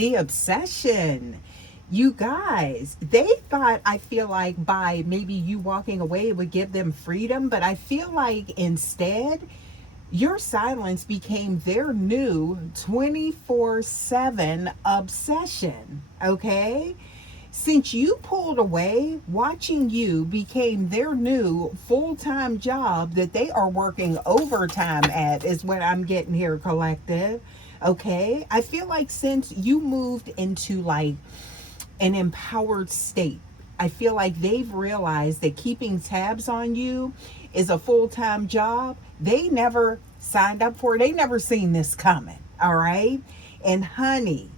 The obsession. You guys, they thought, I feel like, by maybe you walking away, it would give them freedom. But I feel like instead, your silence became their new 24/7 obsession. Okay? Since you pulled away, watching you became their new full time job that they are working overtime at, is what I'm getting here, collective. Okay? I feel like since you moved into like an empowered state, I feel like they've realized that keeping tabs on you is a full time job. They never signed up for it, they never seen this coming. All right? And honey,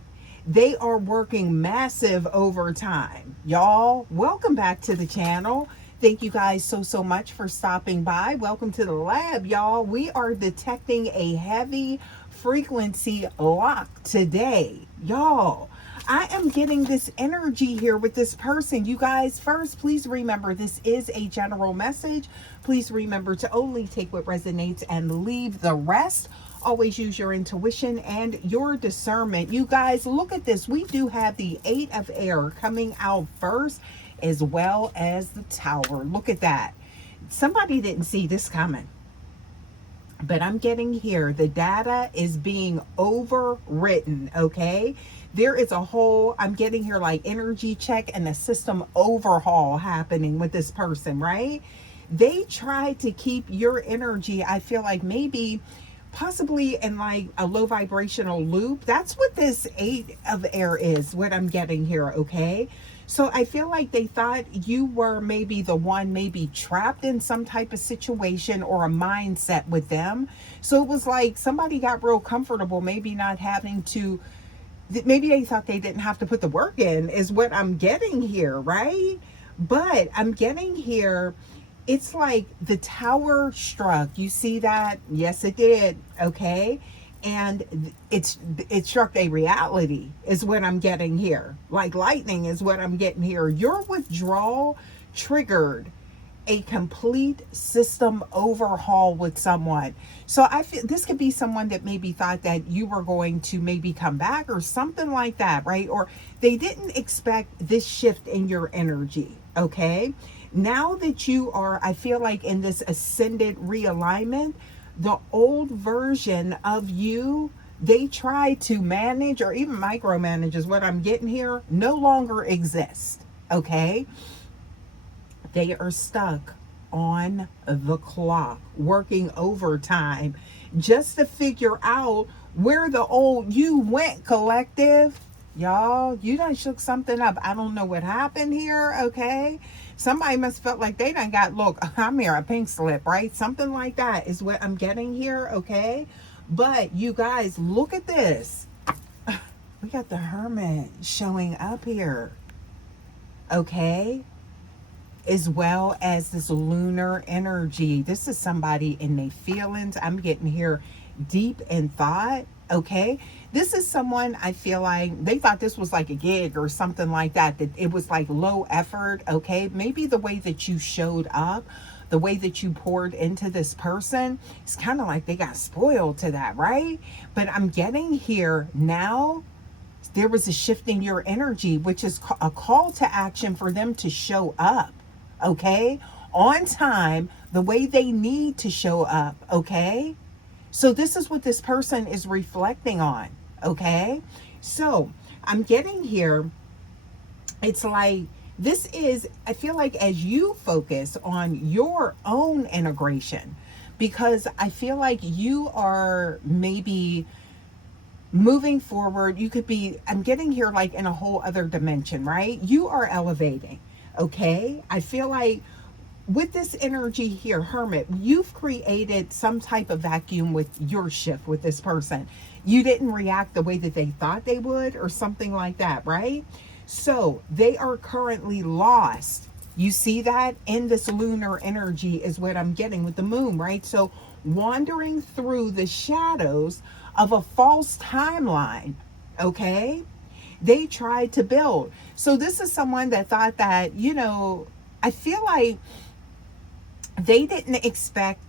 they are working massive overtime. Y'all, welcome back to the channel. Thank you guys so much for stopping by. Welcome to the lab, y'all. We are detecting a heavy frequency lock today. Y'all, I am getting this energy here with this person. You guys, first, please remember this is a general message. Please remember to only take what resonates and leave the rest. Always use your intuition and your discernment. You guys, look at this. We do have the Eight of Air coming out first, as well as the Tower. Look at that. Somebody didn't see this coming. But I'm getting here, the data is being overwritten, okay? There is a whole, I'm getting here like energy check and a system overhaul happening with this person, right? They try to keep your energy, I feel like maybe possibly in like a low vibrational loop. That's what this Eight of Air is, what I'm getting here, okay? So I feel like they thought you were maybe the one, maybe trapped in some type of situation or a mindset with them. So it was like somebody got real comfortable, maybe not having to, maybe they thought they didn't have to put the work in, is what I'm getting here, right? But I'm getting here, it's like the Tower struck. You see that? Yes, it did. Okay. And it struck a reality, is what I'm getting here. Like lightning is what I'm getting here. Your withdrawal triggered a complete system overhaul with someone. So I feel this could be someone that maybe thought that you were going to maybe come back or something like that, right? Or they didn't expect this shift in your energy, okay? Now that you are, I feel like, in this ascended realignment, the old version of you they try to manage or even micromanage, is what I'm getting here, no longer exist, okay? They are stuck on the clock, working overtime just to figure out where the old you went, collective. Y'all, you done shook something up. I don't know what happened here, okay? Somebody must felt like they done got, look, I'm here, a pink slip, right? Something like that is what I'm getting here, okay? But you guys, look at this. We got the Hermit showing up here, okay? As well as this lunar energy. This is somebody in their feelings. I'm getting here deep in thought, okay? This is someone, I feel like they thought this was like a gig or something like that, that it was like low effort, okay? Maybe the way that you showed up, the way that you poured into this person, it's kind of like they got spoiled to that, right? But I'm getting here now, there was a shift in your energy, which is a call to action for them to show up, okay? On time, the way they need to show up, okay? So this is what this person is reflecting on, okay? So I'm getting here, it's like, this is, I feel like, as you focus on your own integration, because I feel like you are maybe moving forward, you could be, I'm getting here like in a whole other dimension, right? You are elevating, okay? I feel like with this energy here, Hermit, you've created some type of vacuum with your shift with this person. You didn't react the way that they thought they would or something like that, right? So they are currently lost. You see that in this lunar energy is what I'm getting with the moon, right? So wandering through the shadows of a false timeline, okay? They tried to build. So this is someone that thought that, you know, I feel like they didn't expect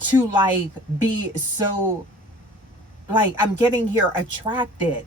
to like be so, like, I'm getting here, attracted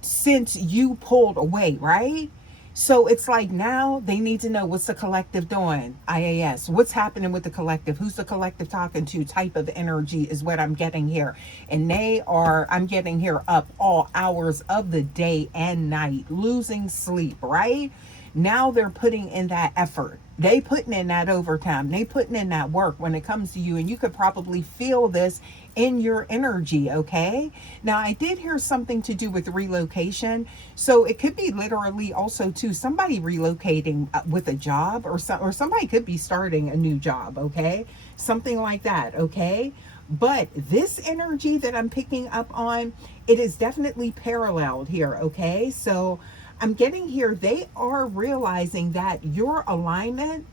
since you pulled away, right? So it's like now they need to know what's the collective doing. IAS. What's happening with the collective? Who's the collective talking to? Type of energy is what I'm getting here. And I'm getting here up all hours of the day and night, losing sleep, right? Now they're putting in that effort. They putting in that overtime. They putting in that work when it comes to you. And you could probably feel this in your energy, okay? Now, I did hear something to do with relocation. So it could be literally also too somebody relocating with a job, or somebody could be starting a new job, okay? Something like that, okay? But this energy that I'm picking up on, it is definitely paralleled here, okay? So I'm getting here, they are realizing that your alignment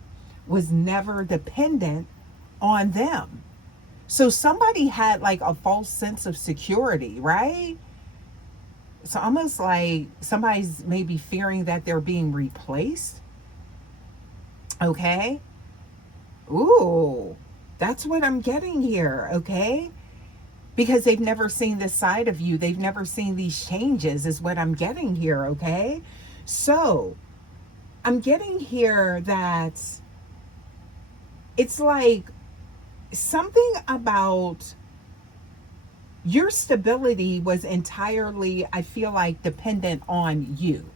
was never dependent on them. So somebody had like a false sense of security, right? So almost like somebody's maybe fearing that they're being replaced. Okay. Ooh, that's what I'm getting here. Okay. Because they've never seen this side of you. They've never seen these changes, is what I'm getting here. Okay. So I'm getting here that it's like something about your stability was entirely, I feel like, dependent on you.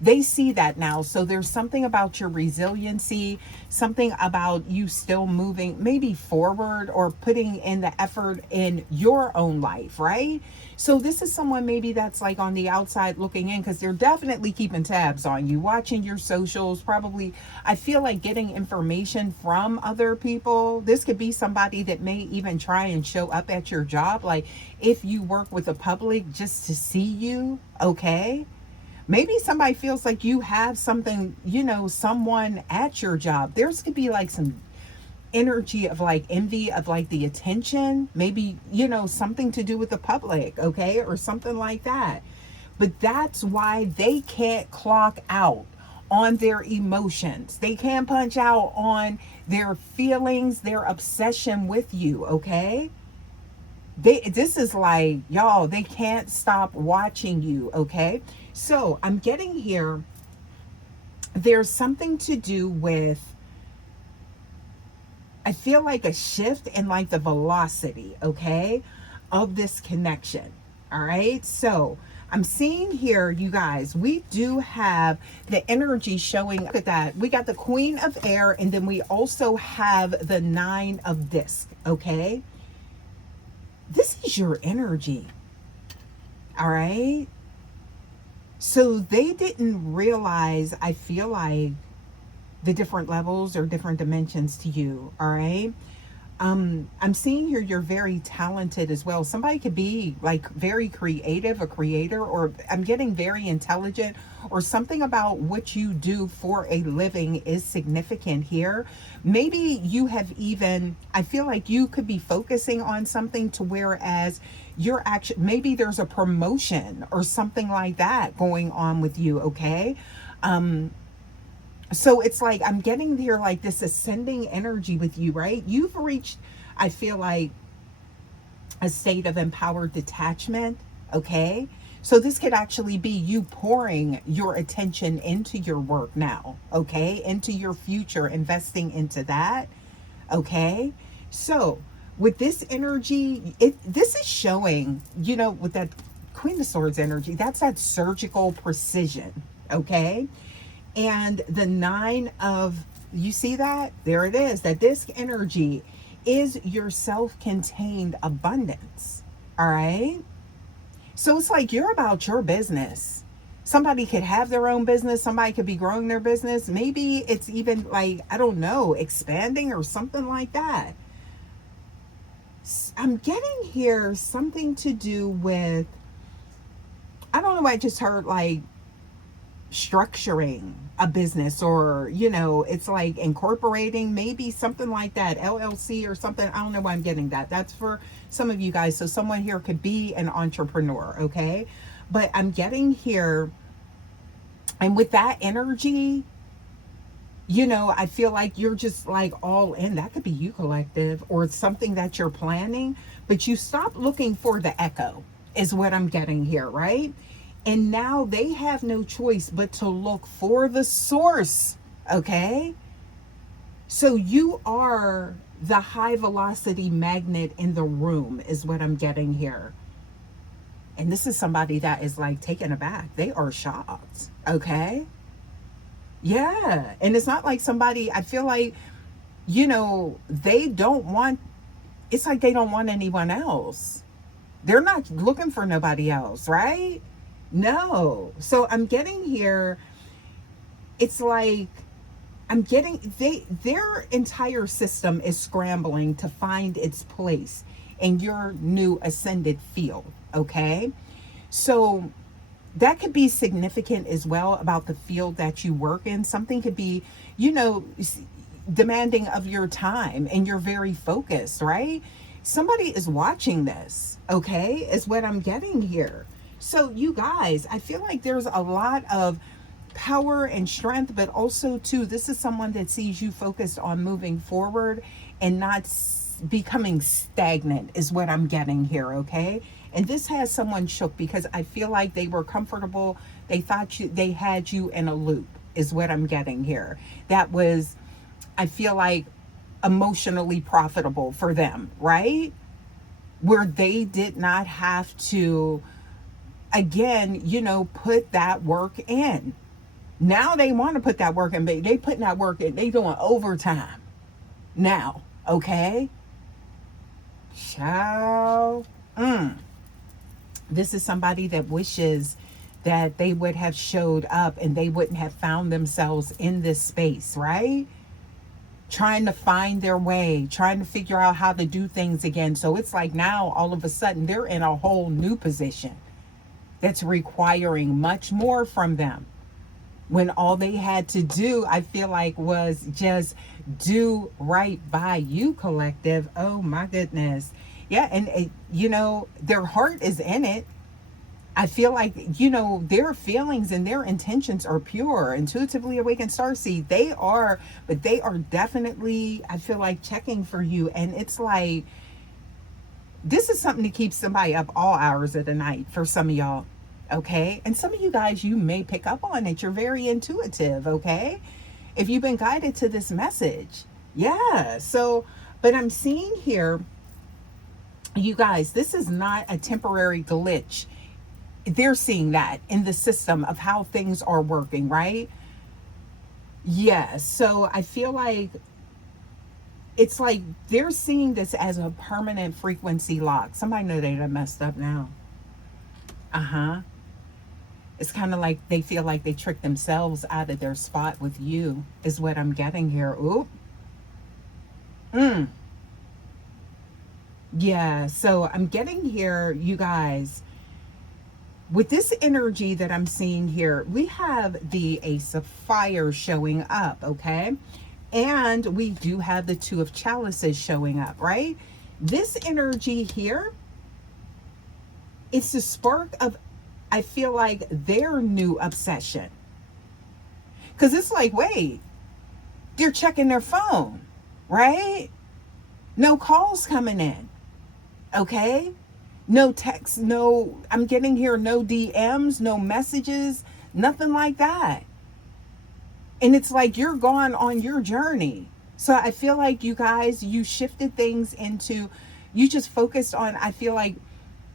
They see that now. So there's something about your resiliency, something about you still moving maybe forward or putting in the effort in your own life, right? So this is someone maybe that's like on the outside looking in, because they're definitely keeping tabs on you, watching your socials, probably, I feel like, getting information from other people. This could be somebody that may even try and show up at your job, like if you work with the public, just to see you, okay? Maybe somebody feels like you have something, someone at your job. There's could be like some energy of like envy of like the attention, maybe, something to do with the public, okay, or something like that. But that's why they can't clock out on their emotions. They can't punch out on their feelings, their obsession with you, okay? This is like, y'all, they can't stop watching you, okay? So I'm getting here, there's something to do with, I feel like, a shift in like the velocity, okay, of this connection. All right. So I'm seeing here, you guys, we do have the energy showing. Look at that. We got the Queen of Air, and then we also have the Nine of Disc. Okay. This is your energy. All right. So they didn't realize, I feel like, the different levels or different dimensions to you. All right. I'm seeing here you're very talented as well. Somebody could be like very creative, a creator, or I'm getting very intelligent, or something about what you do for a living is significant here. Maybe you have even, I feel like you could be focusing on something to whereas you're actually, maybe there's a promotion or something like that going on with you, okay? So it's like I'm getting here like this ascending energy with you, right? You've reached, I feel like, a state of empowered detachment, okay? So this could actually be you pouring your attention into your work now, okay? Into your future, investing into that, okay? So with this energy, this is showing, with that Queen of Swords energy, that's that surgical precision, okay? And the Nine of, you see that? There it is. That disc energy is your self-contained abundance. All right. So it's like you're about your business. Somebody could have their own business. Somebody could be growing their business. Maybe it's even like, I don't know, expanding or something like that. I'm getting here something to do with, I don't know, I just heard like structuring a business, or it's like incorporating, maybe something like that, LLC or something. I don't know why I'm getting that. That's for some of you guys. So someone here could be an entrepreneur, okay? But I'm getting here, and with that energy, I feel like you're just like all in. That could be you, collective, or it's something that you're planning, but you stop looking for the echo is what I'm getting here, right? And now they have no choice but to look for the source. Okay? So you are the high velocity magnet in the room, is what I'm getting here. And this is somebody that is like taken aback. They are shocked. Okay? Yeah. And it's not like somebody, I feel like, they don't want, it's like they don't want anyone else. They're not looking for nobody else, right? No. So I'm getting here, it's like, I'm getting their entire system is scrambling to find its place in your new ascended field, okay? So that could be significant as well about the field that you work in. Something could be, demanding of your time and you're very focused, right? Somebody is watching this, okay? Is what I'm getting here. So you guys, I feel like there's a lot of power and strength, but also too, this is someone that sees you focused on moving forward and not becoming stagnant, is what I'm getting here, okay? And this has someone shook because I feel like they were comfortable. They thought they had you in a loop, is what I'm getting here. That was, I feel like, emotionally profitable for them, right? Where they did not have to, again, put that work in. Now they want to put that work in, but they putting that work in. They doing overtime now, okay? Ciao. This is somebody that wishes that they would have showed up and they wouldn't have found themselves in this space, right? Trying to find their way, trying to figure out how to do things again. So it's like now all of a sudden they're in a whole new position that's requiring much more from them, when all they had to do, I feel like, was just do right by you, collective. Oh my goodness. Yeah. And their heart is in it. I feel like, their feelings and their intentions are pure. Intuitively awakened starseed, but they are definitely, I feel like, checking for you. And it's like, this is something to keep somebody up all hours of the night for some of y'all. Okay? And some of you guys, you may pick up on it. You're very intuitive, okay? If you've been guided to this message. Yeah. So, but I'm seeing here, you guys, this is not a temporary glitch. They're seeing that in the system of how things are working, right? Yeah. So I feel like it's like they're seeing this as a permanent frequency lock. Somebody know they done messed up now. Uh-huh. It's kind of like they feel like they tricked themselves out of their spot with you, is what I'm getting here. Oop. Yeah, so I'm getting here, you guys, with this energy that I'm seeing here, we have the Ace of Fire showing up, okay? And we do have the Two of Chalices showing up, right? This energy here, it's the spark of, I feel like, their new obsession. Because it's like, wait, they're checking their phone, right? No calls coming in, okay? No texts, I'm getting here, no DMs, no messages, nothing like that. And it's like you're gone on your journey. So I feel like you guys, you shifted things into, you just focused on, I feel like,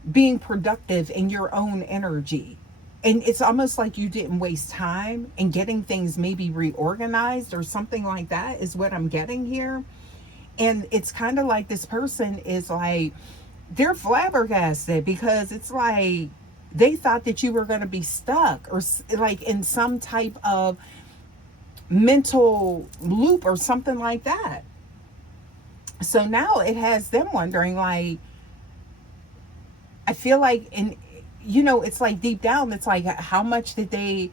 being productive in your own energy. And it's almost like you didn't waste time in getting things maybe reorganized or something like that, is what I'm getting here. And it's kind of like this person is like, they're flabbergasted because it's like they thought that you were going to be stuck or like in some type of mental loop or something like that. So now it has them wondering, like, I feel like, it's like deep down, it's like, how much did they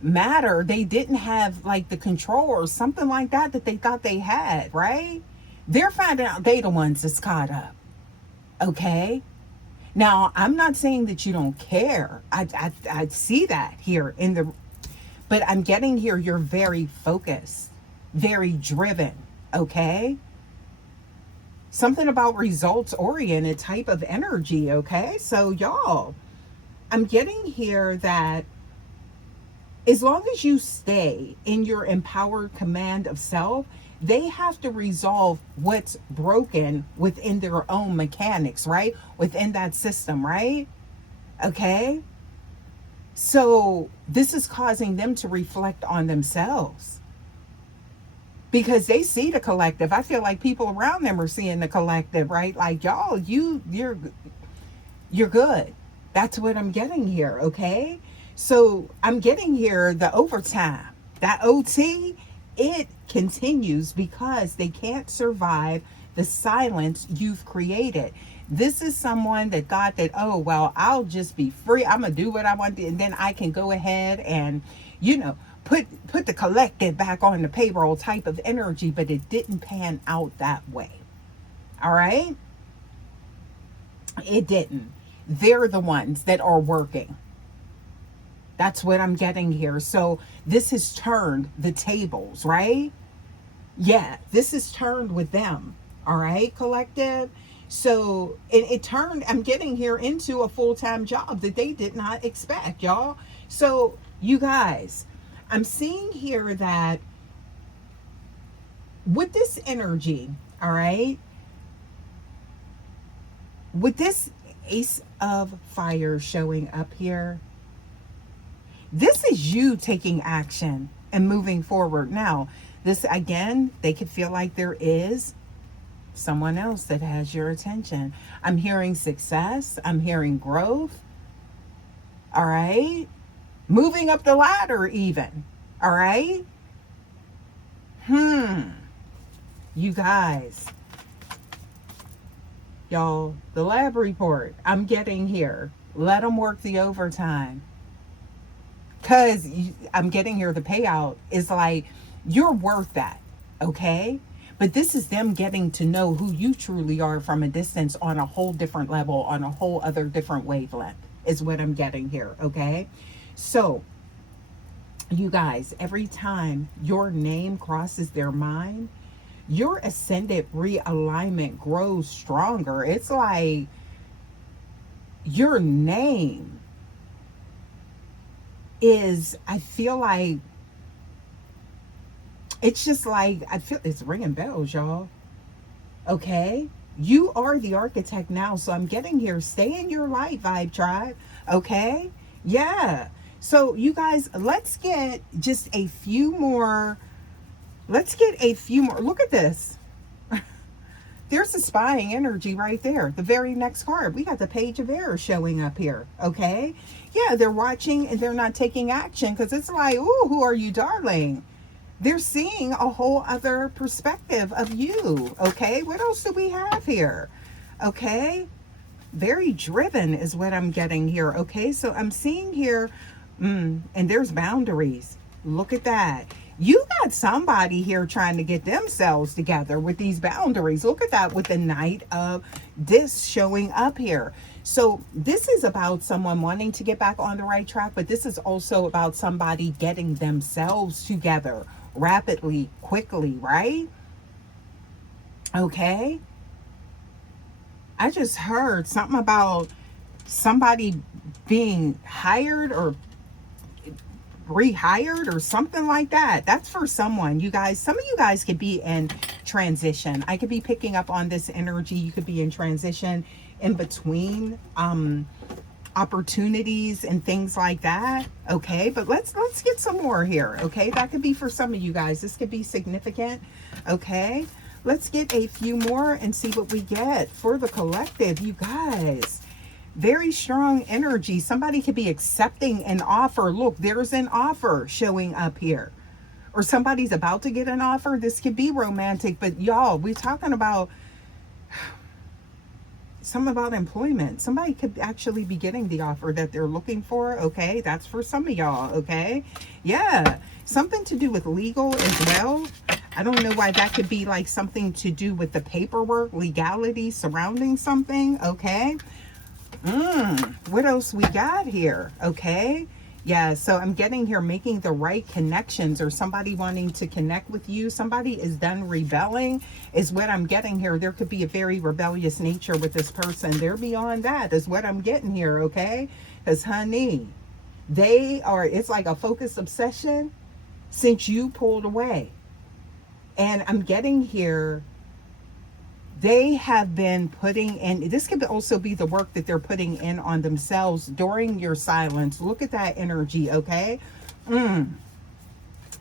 matter? They didn't have like the control or something like that they thought they had, right? They're finding out they the ones that's caught up. Okay. Now, I'm not saying that you don't care. I see that here but I'm getting here, you're very focused, very driven. Okay. Something about results oriented type of energy. Okay. So y'all, I'm getting here that as long as you stay in your empowered command of self, they have to resolve what's broken within their own mechanics, right? Within that system, right? Okay. So this is causing them to reflect on themselves because they see the collective. I feel like people around them are seeing the collective, right? Like, y'all, you're good. That's what I'm getting here, okay? So I'm getting here the overtime. That OT, it continues because they can't survive the silence you've created. This is someone that got that, oh, well, I'll just be free. I'm going to do what I want to, and then I can go ahead and, you know, put the collective back on the payroll type of energy, but it didn't pan out that way. All right? It didn't. They're the ones that are working. That's what I'm getting here. So this has turned the tables, right? Yeah, this is turned with them. All right, collective. So it turned, I'm getting here into a full-time job that they did not expect, y'all. So you guys, I'm seeing here that with this energy, all right, with this Ace of Fire showing up here, this is you taking action and moving forward. Now, this again, they could feel like there is someone else that has your attention. I'm hearing success. I'm hearing growth. All right. Moving up the ladder even. All right. You guys. Y'all, the lab report I'm getting here. Let them work the overtime. Because I'm getting here, the payout is like, you're worth that. Okay. But this is them getting to know who you truly are from a distance on a whole different level, on a whole other different wavelength, is what I'm getting here. Okay. So, you guys, every time your name crosses their mind, your ascendant realignment grows stronger. It's like your name is, I feel like, it's just like, I feel it's ringing bells, y'all. Okay. You are the architect now. So I'm getting here. Stay in your light, Vibe Tribe. Okay. Yeah. So you guys, let's get just a few more. Let's get a few more. Look at this. There's a spying energy right there. The very next card. We got the Page of Air showing up here. Okay. Yeah. They're watching and they're not taking action because it's like, ooh, who are you, darling? They're seeing a whole other perspective of you. Okay. What else do we have here? Okay. Very driven is what I'm getting here. Okay. So I'm seeing here, and there's boundaries. Look at that. You got somebody here trying to get themselves together with these boundaries. Look at that with the Knight of Discs showing up here. So this is about someone wanting to get back on the right track, but this is also about somebody getting themselves together rapidly, quickly, right? Okay. I just heard something about somebody being hired or rehired or something like that. That's for someone. You guys, some of you guys could be in transition. I could be picking up on this energy. You could be in transition in between opportunities and things like that. Okay, but let's get some more here. Okay, that could be for some of you guys. This could be significant. Okay, let's get a few more and see what we get for the collective. You guys, very strong energy. Somebody could be accepting an offer. Look, there's an offer showing up here, or somebody's about to get an offer. This could be romantic, but y'all, we're talking about something about employment. Somebody could actually be getting the offer that they're looking for. Okay, that's for some of y'all. Okay, yeah, something to do with legal as well. I don't know why that could be like something to do with the paperwork, legality surrounding something. Okay, what else we got here? Okay, Yeah, so I'm getting here making the right connections, or somebody wanting to connect with you. Somebody is done rebelling, is what I'm getting here. There could be a very rebellious nature with this person. They're beyond that, is what I'm getting here, okay? Because, honey, they are, it's like a focused obsession since you pulled away. And I'm getting here, they have been putting in, this could also be the work that they're putting in on themselves during your silence. Look at that energy, okay?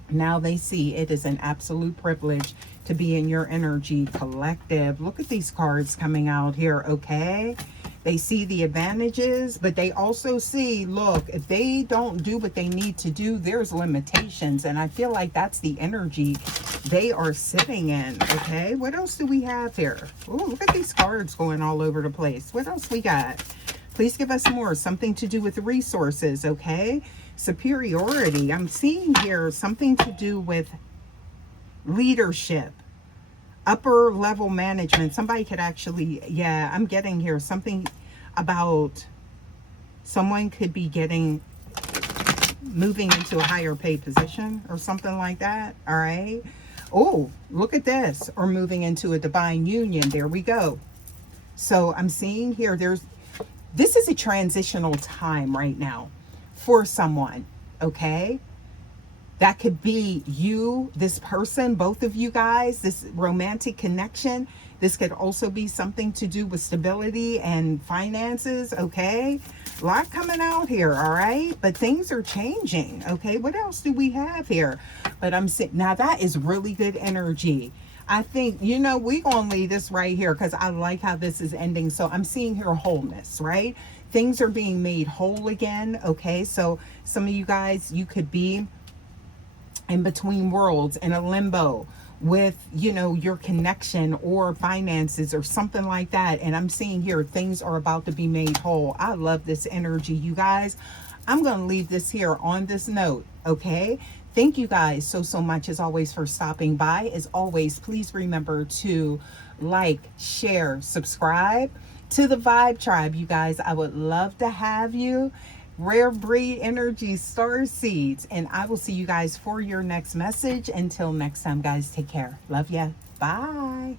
Now they see it is an absolute privilege to be in your energy collective. Look at these cards coming out here, okay? They see the advantages, but they also see, look, if they don't do what they need to do, there's limitations. And I feel like that's the energy they are sitting in, okay? What else do we have here? Oh, look at these cards going all over the place. What else we got? Please give us more. Something to do with resources, okay? Superiority. I'm seeing here something to do with leadership, upper level management. Somebody could actually, yeah, I'm getting here something about someone could be moving into a higher paid position or something like that. All right. Oh, look at this. Or moving into a divine union. There we go. So I'm seeing here, this is a transitional time right now for someone, okay? That could be you, this person, both of you guys, this romantic connection. This could also be something to do with stability and finances, okay? A lot coming out here, all right? But things are changing, okay? What else do we have here? But I'm saying, now that is really good energy. I think, you know, we're going to leave this right here because I like how this is ending. So I'm seeing here wholeness, right? Things are being made whole again, okay? So some of you guys, you could be in between worlds, in a limbo with, you know, your connection or finances or something like that. And I'm seeing here things are about to be made whole. I love this energy, you guys. I'm going to leave this here on this note, okay? Thank you guys so much as always for stopping by. As always, please remember to like, share, subscribe to the Vibe Tribe, you guys. I would love to have you. Rare Breed Energy Star Seeds. And I will see you guys for your next message. Until next time, guys, take care. Love ya. Bye.